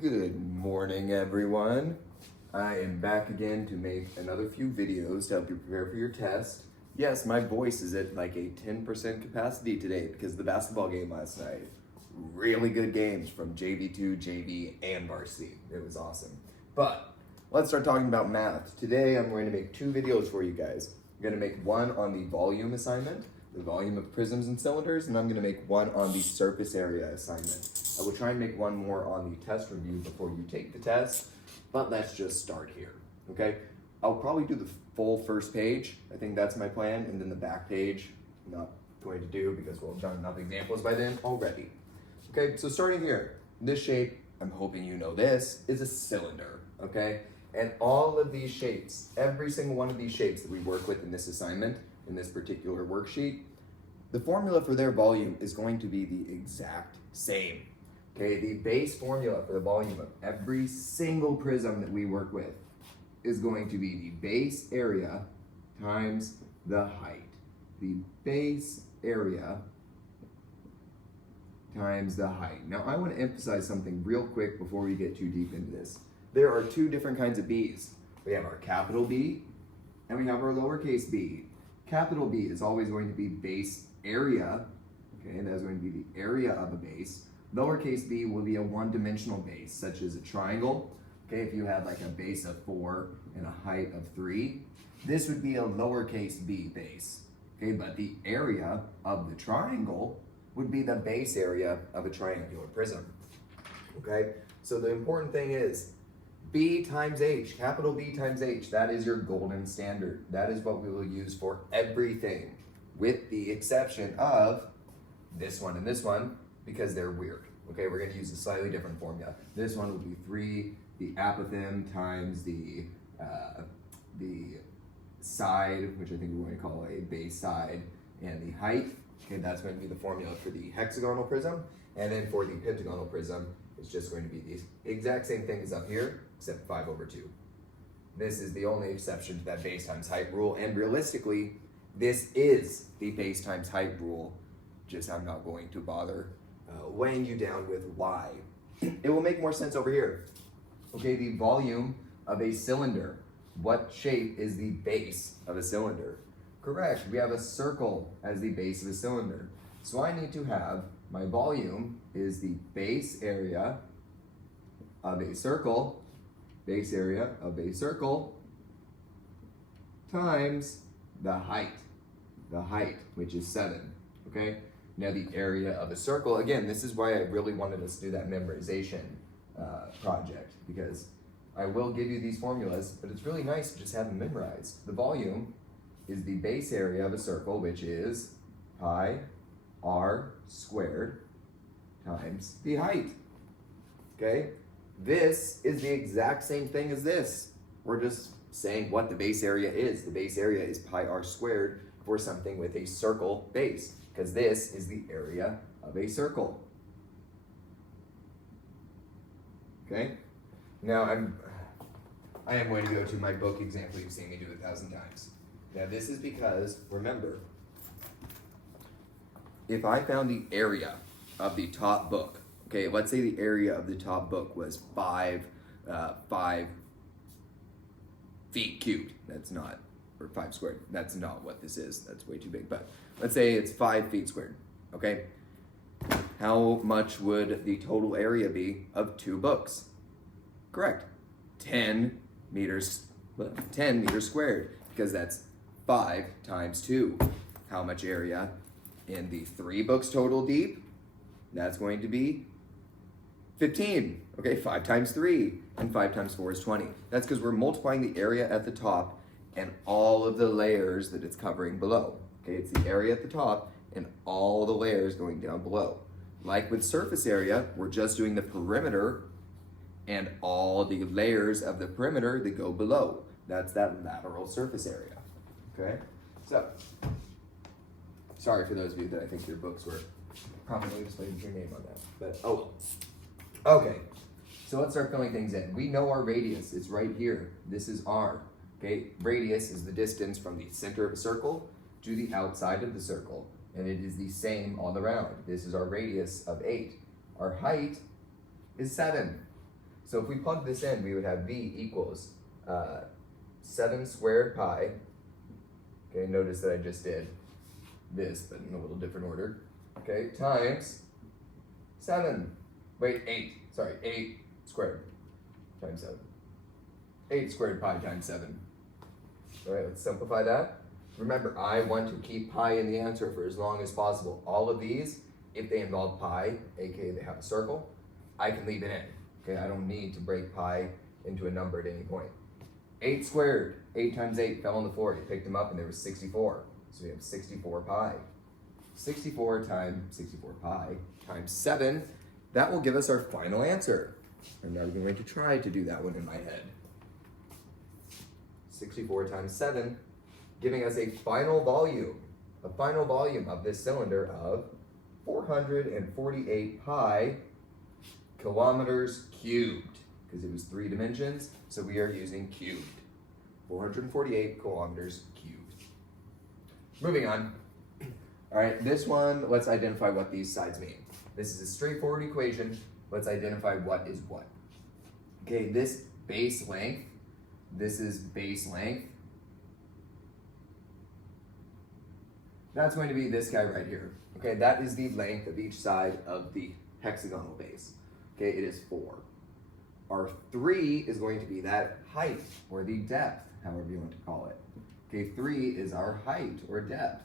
Good morning, everyone. I am back again to make another few videos to help you prepare for your test. Yes, my voice is at like a 10% capacity today because of the basketball game last night. Really good games from JV2, JV, and varsity. It was awesome. But let's start talking about math. Today I'm going to make two videos for you guys. I'm going to make one on the volume assignment, the volume of prisms and cylinders, and I'm going to make one on the surface area assignment. I will try and make one more on the test review before you take the test, but let's just start here, okay? I'll probably do the full first page. I think that's my plan, and then the back page, I'm not going to do because we'll have done enough examples by then already. Okay, so starting here, this shape, I'm hoping you know this, is a cylinder, okay? And all of these shapes, every single one of these shapes that we work with in this assignment, in this particular worksheet, the formula for their volume is going to be the exact same. Okay, the base formula for the volume of every single prism that we work with is going to be the base area times the height. The base area times the height. Now I want to emphasize something real quick before we get too deep into this. There are two different kinds of B's. We have our capital B and we have our lowercase b. Capital B is always going to be base area, okay, that's going to be the area of a base. Lowercase b will be a one-dimensional base, such as a triangle. Okay, if you had like a base of 4 and a height of 3, this would be a lowercase b base. Okay, but the area of the triangle would be the base area of a triangular prism. Okay, so the important thing is B times H, capital B times H, that is your golden standard. That is what we will use for everything, with the exception of this one and this one, because they're weird. Okay, we're going to use a slightly different formula. This one will be 3, the apothem times the side, which I think we're going to call a base side, and the height. Okay, that's going to be the formula for the hexagonal prism. And then for the pentagonal prism, it's just going to be the exact same thing as up here, except 5/2. This is the only exception to that base times height rule, and realistically, this is the base times height rule, just I'm not going to bother weighing you down with why. It will make more sense over here. Okay, the volume of a cylinder. What shape is the base of a cylinder? Correct, we have a circle as the base of a cylinder. So I need to have my volume is the base area of a circle, times the height, which is 7, okay? Now the area of a circle, again, this is why I really wanted us to do that memorization project, because I will give you these formulas, but it's really nice to just have them memorized. The volume is the base area of a circle, which is pi r squared times the height, okay? This is the exact same thing as this. We're just saying what the base area is. The base area is pi r squared for something with a circle base, because this is the area of a circle. Okay? Now I am going to go to my book example you've seen me do 1,000 times. Now this is because, remember, if I found the area of the top book, okay, let's say the area of the top book was 5 feet cubed. That's not, or 5 squared. That's not what this is. That's way too big. But let's say it's 5 feet squared, okay? How much would the total area be of 2 books? Correct. 10 meters squared, because that's 5 times 2. How much area in the 3 books total deep? That's going to be 15. Okay, 5 times 3, and 5 times 4 is 20. That's because we're multiplying the area at the top and all of the layers that it's covering below. Okay, it's the area at the top and all the layers going down below. Like with surface area, we're just doing the perimeter and all the layers of the perimeter that go below. That's that lateral surface area. Okay, so sorry for those of you that I think your books were prominently displayed with your name on that, but oh well. Okay, so let's start filling things in. We know our radius, it's right here. This is r, okay? Radius is the distance from the center of a circle to the outside of the circle, and it is the same all around. This is our radius of 8. Our height is 7. So if we plug this in, we would have v equals 7 squared pi. Okay, notice that I just did this, but in a little different order. Okay, times 7. Wait, 8. Sorry, 8 squared times 7. 8 squared pi times 7. All right, let's simplify that. Remember, I want to keep pi in the answer for as long as possible. All of these, if they involve pi, aka they have a circle, I can leave it in. Okay, I don't need to break pi into a number at any point. 8 squared, 8 times 8 fell on the floor. You picked them up and there was 64. So we have 64 pi. 64 times 64 pi times 7, that will give us our final answer. And now we're going to try to do that one in my head. 64 times 7, giving us a final volume of this cylinder of 448 pi kilometers cubed, because it was 3 dimensions, so we are using cubed. 448 kilometers cubed. Moving on. All right, this one, let's identify what these sides mean. This is a straightforward equation. Let's identify what is what. Okay, this base length, this is base length. That's going to be this guy right here. Okay, that is the length of each side of the hexagonal base. Okay, it is 4. Our 3 is going to be that height, or the depth, however you want to call it. Okay, 3 is our height, or depth.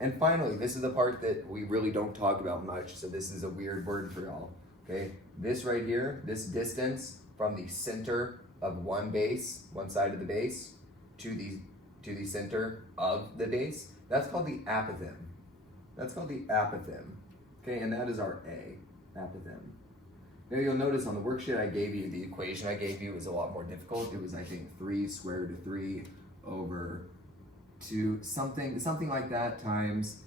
And finally, this is the part that we really don't talk about much, so this is a weird word for y'all. Okay, this right here, this distance from the center of one side of the base, to the center of the base, that's called the apothem. That's called the apothem. Okay, and that is our A, apothem. Now you'll notice on the worksheet I gave you, the equation I gave you was a lot more difficult. It was, I think, 3 square root of 3 over 2, something like that, times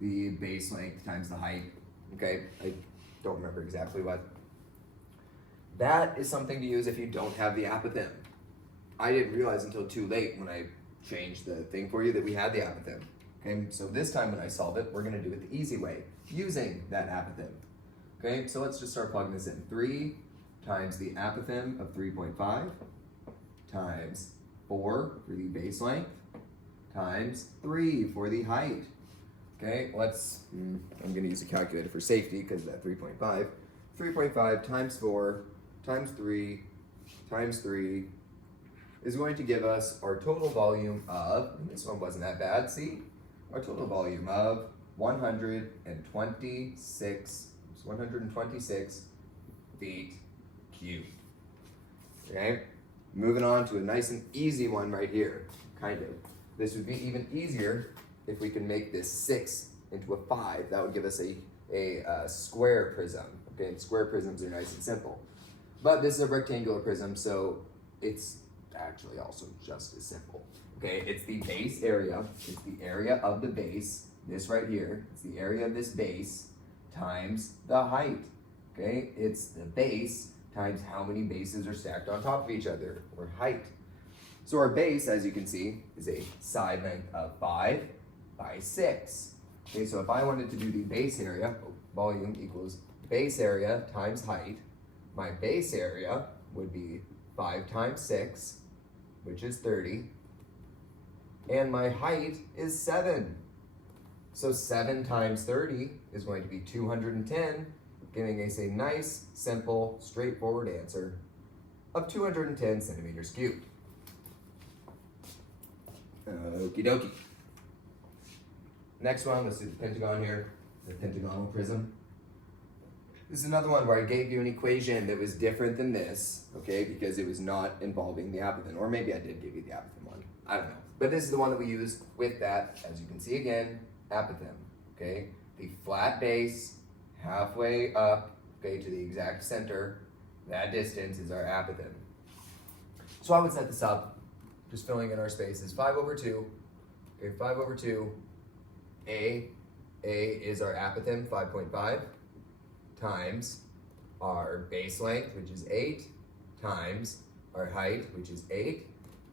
the base length times the height. Okay, I don't remember exactly what. That is something to use if you don't have the apothem. I didn't realize until too late when I changed the thing for you that we had the apothem. Okay, so this time when I solve it, we're gonna do it the easy way, using that apothem. Okay, so let's just start plugging this in. 3 times the apothem of 3.5 times 4 for the base length times 3 for the height. Okay, I'm gonna use a calculator for safety because of that 3.5. 3.5 times 4 times 3 times 3 is going to give us our total volume of, and this one wasn't that bad, see? Our total volume of 126 feet cubed. Okay, moving on to a nice and easy one right here, kind of. This would be even easier if we can make this 6 into a 5. That would give us a square prism. Okay, and square prisms are nice and simple. But this is a rectangular prism, so it's actually also just as simple. Okay, it's the base area, it's the area of the base, this right here, it's the area of this base times the height. Okay, it's the base times how many bases are stacked on top of each other, or height. So our base, as you can see, is a side length of 5 by 6. Okay, so if I wanted to do the base area, volume equals base area times height, my base area would be 5 times 6, which is 30, and my height is 7. So 7 times 30 is going to be 210, giving us a nice, simple, straightforward answer of 210 centimeters cubed. Okie dokie. Next one, let's do the pentagon here, the pentagonal prism. This is another one where I gave you an equation that was different than this, okay, because it was not involving the apothem, or maybe I did give you the apothem one, I don't know. But this is the one that we use with that, as you can see again, apothem, okay? The flat base, halfway up, okay, to the exact center, that distance is our apothem. So I would set this up, just filling in our spaces, 5 over 2, okay, 5 over 2, A is our apothem, 5.5, times our base length, which is 8, times our height, which is 8,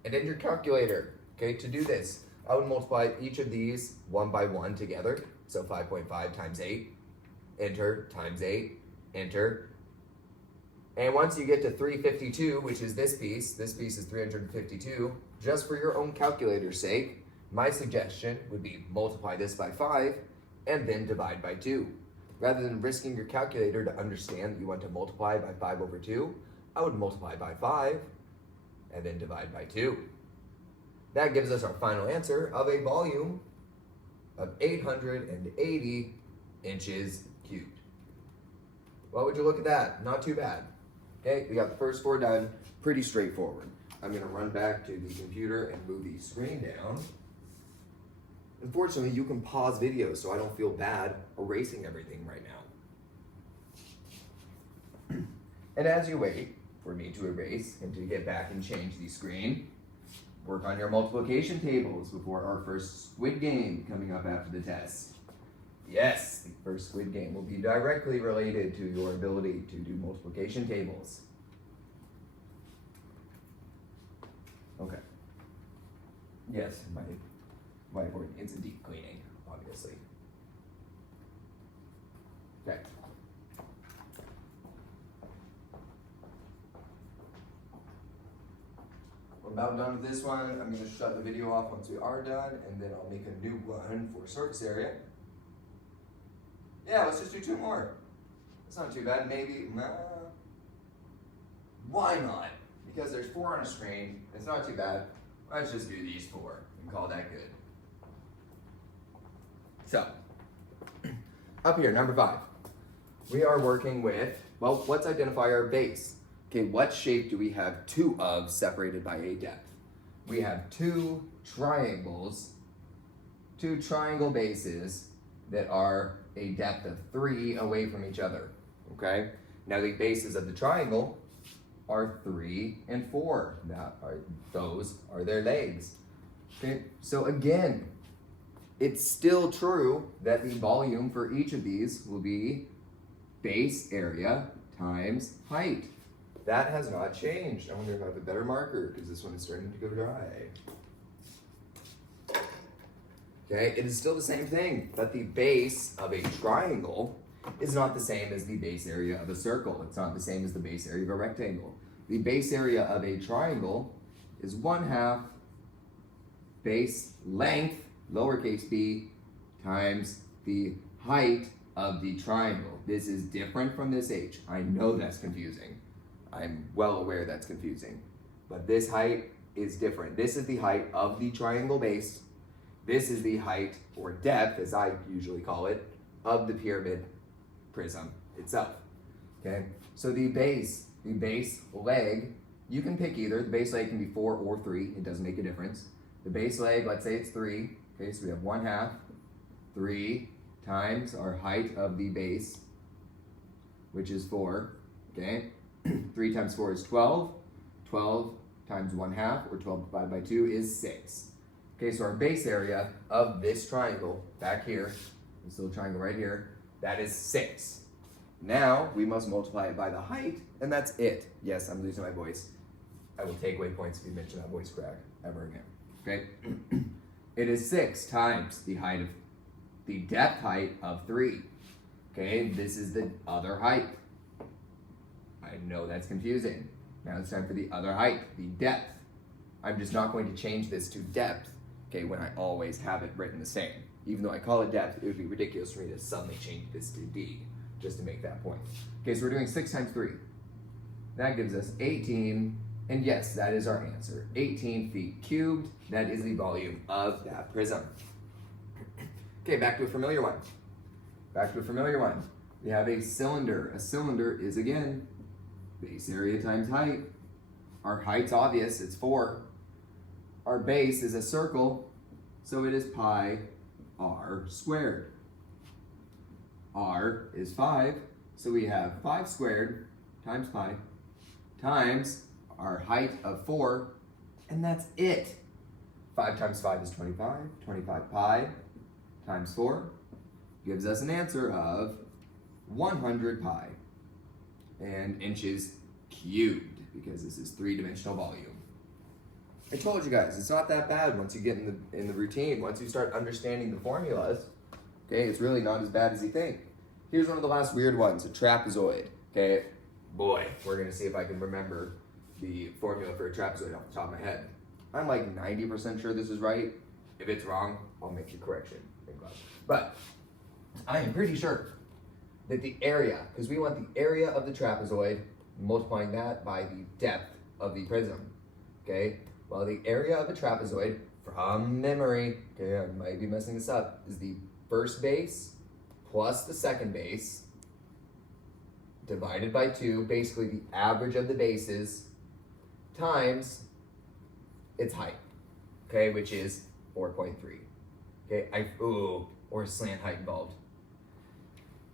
and then your calculator. Okay, to do this, I would multiply each of these 1 by 1 together. So 5.5 times 8, enter, times 8, enter. And once you get to 352, which is this piece is 352, just for your own calculator's sake, my suggestion would be multiply this by 5 and then divide by 2. Rather than risking your calculator to understand that you want to multiply by 5 over 2, I would multiply by 5 and then divide by 2. That gives us our final answer of a volume of 880 inches cubed. Well, would you look at that? Not too bad. Okay, we got the first 4 done. Pretty straightforward. I'm going to run back to the computer and move the screen down. Unfortunately, you can pause videos, so I don't feel bad erasing everything right now. And as you wait for me to erase and to get back and change the screen, work on your multiplication tables before our first Squid Game coming up after the test. Yes, the first Squid Game will be directly related to your ability to do multiplication tables. Okay. Yes, my whiteboard needs a deep cleaning, obviously. Okay. We're about done with this one. I'm going to shut the video off once we are done, and then I'll make a new one for surface area. Yeah, let's just do 2 more. It's not too bad. Maybe, why not? Because there's 4 on a screen. It's not too bad. Let's just do these 4 and call that good. So, up here, number 5. We are working with, well, let's identify our base. Okay, what shape do we have 2 of separated by a depth? We have 2 triangles, 2 triangle bases that are a depth of 3 away from each other, okay? Now the bases of the triangle are 3 and 4. Those are their legs. Okay, so again, it's still true that the volume for each of these will be base area times height. That has not changed. I wonder if I have a better marker because this one is starting to go dry. Okay, it is still the same thing, but the base of a triangle is not the same as the base area of a circle. It's not the same as the base area of a rectangle. The base area of a triangle is 1/2 base length, lowercase b, times the height of the triangle. This is different from this h. I know that's confusing. I'm well aware that's confusing. But this height is different. This is the height of the triangle base. This is the height, or depth, as I usually call it, of the pyramid prism itself. Okay? So the base leg, you can pick either. The base leg can be 4 or 3. It doesn't make a difference. The base leg, let's say it's 3. Okay, so we have 1/2, 3 times our height of the base, which is 4. Okay? 3 times 4 is 12. 12 times 1/2, or 12 divided by 2, is 6. Okay, so our base area of this triangle back here, this little triangle right here, that is 6. Now we must multiply it by the height, and that's it. Yes, I'm losing my voice. I will take away points if you mention that voice crack ever again. Okay? It is 6 times the height of the depth height of 3. Okay, this is the other height. I know that's confusing. Now it's time for the other height, the depth. I'm just not going to change this to depth, okay, when I always have it written the same. Even though I call it depth, it would be ridiculous for me to suddenly change this to D, just to make that point. Okay, so we're doing 6 times 3. That gives us 18, and yes, that is our answer. 18 feet cubed, that is the volume of that prism. Okay, back to a familiar one. We have a cylinder. A cylinder is, again, base area times height. Our height's obvious, it's 4. Our base is a circle, so it is pi r squared. R is 5, so we have 5 squared times pi times our height of 4, and that's it. 5 times 5 is 25. 25 pi times 4 gives us an answer of 100 pi and inches cubed, because this is 3-dimensional volume. I told you guys, it's not that bad once you get in the routine. Once you start understanding the formulas, okay, it's really not as bad as you think. Here's one of the last weird ones, a trapezoid. Okay, boy, we're gonna see if I can remember the formula for a trapezoid off the top of my head. I'm like 90% sure this is right. If it's wrong, I'll make the correction in class. But I am pretty sure that the area, because we want the area of the trapezoid, multiplying that by the depth of the prism, okay? Well, the area of a trapezoid, from memory, okay, I might be messing this up, is the first base plus the second base divided by 2, basically the average of the bases, times its height, okay, which is 4.3. Okay, or slant height involved.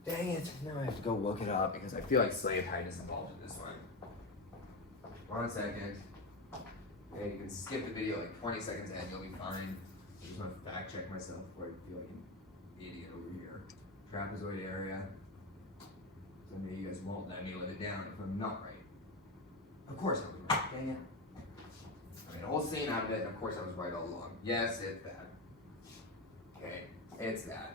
Dang it, now I have to go look it up because I feel like slant height is involved in this one. 1 second. Okay, you can skip the video like 20 seconds ahead, you'll be fine. I just want to fact check myself before I feel like an idiot over here. Trapezoid area. So maybe you guys won't let me live it down if I'm not right. Of course I was right, dang it. I made a whole scene out of it, and of course I was right all along. Yes, it's that. Okay, it's that.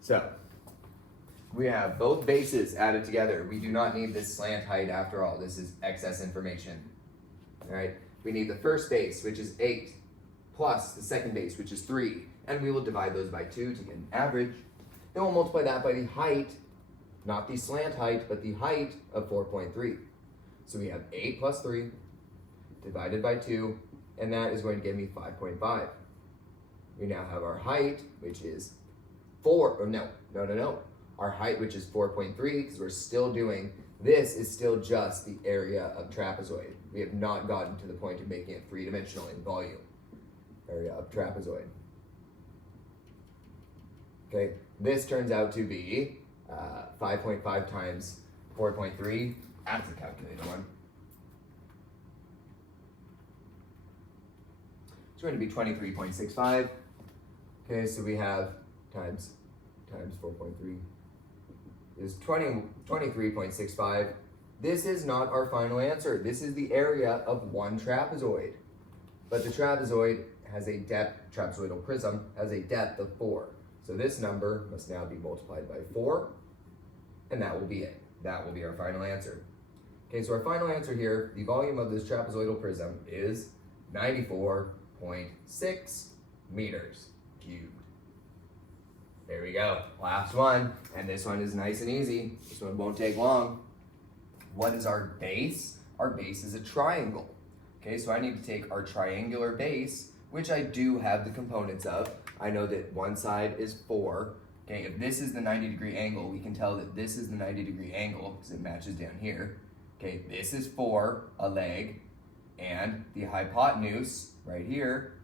So, we have both bases added together. We do not need this slant height after all. This is excess information. All right, we need the first base, which is 8, plus the second base, which is 3. And we will divide those by 2 to get an average. Then we'll multiply that by the height, not the slant height, but the height of 4.3. So we have 8 plus 3 divided by 2, and that is going to give me 5.5. We now have our height, which is 4, or no. Our height, which is 4.3, because we're still doing, this is still just the area of trapezoid. We have not gotten to the point of making it three-dimensional in volume. Area of trapezoid. Okay, this turns out to be 5.5 times 4.3. That's a calculator one. It's going to be 23.65. Okay, so we have times 4.3 is 23.65. This is not our final answer. This is the area of one trapezoid. But the trapezoid has a depth, trapezoidal prism has a depth of 4. So this number must now be multiplied by 4, and that will be it. That will be our final answer. Okay, so our final answer here, the volume of this trapezoidal prism is 94.6 meters cubed. There we go, last one, and this one is nice and easy. This one won't take long. What is our base? Our base is a triangle. Okay, so I need to take our triangular base, which I do have the components of. I know that one side is 4. Okay, if this is the 90-degree angle, we can tell that this is the 90-degree angle because it matches down here. Okay, this is 4, a leg, and the hypotenuse right here,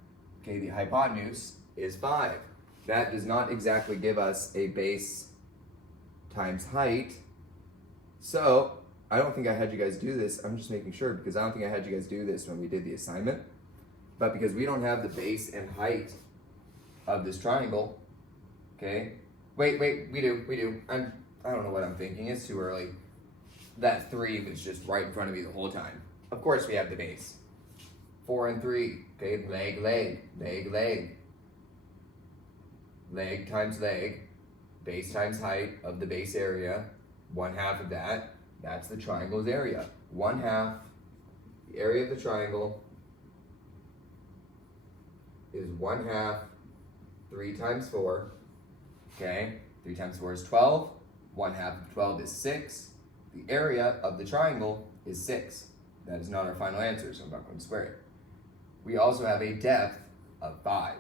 okay, the hypotenuse is 5. That does not exactly give us a base times height. So, I don't think I had you guys do this. I'm just making sure because I don't think I had you guys do this when we did the assignment. But because we don't have the base and height of this triangle, okay? Wait, we do. I don't know what I'm thinking. It's too early. That 3 was just right in front of me the whole time. Of course we have the base. 4 and 3, okay? Leg, leg, leg, leg. Leg times leg, base times height of the base area, 1/2 of that, that's the triangle's area. 1/2, the area of the triangle is 1/2, 3 times 4, okay? 3 times 4 is 12, 1/2 of 12 is 6, the area of the triangle is 6. That is not our final answer, so I'm not going to square it. We also have a depth of 5.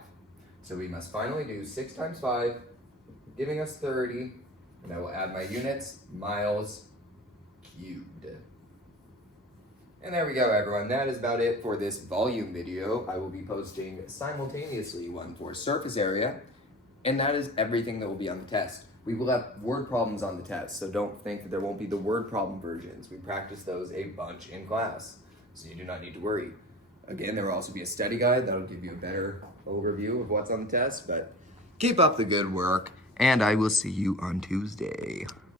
So we must finally do 6 times 5, giving us 30, and I will add my units, miles cubed. And there we go, everyone. That is about it for this volume video. I will be posting simultaneously one for surface area, and that is everything that will be on the test. We will have word problems on the test, so don't think that there won't be the word problem versions. We practice those a bunch in class, so you do not need to worry. Again, there will also be a study guide that'll give you a better overview of what's on the test, but keep up the good work, and I will see you on Tuesday.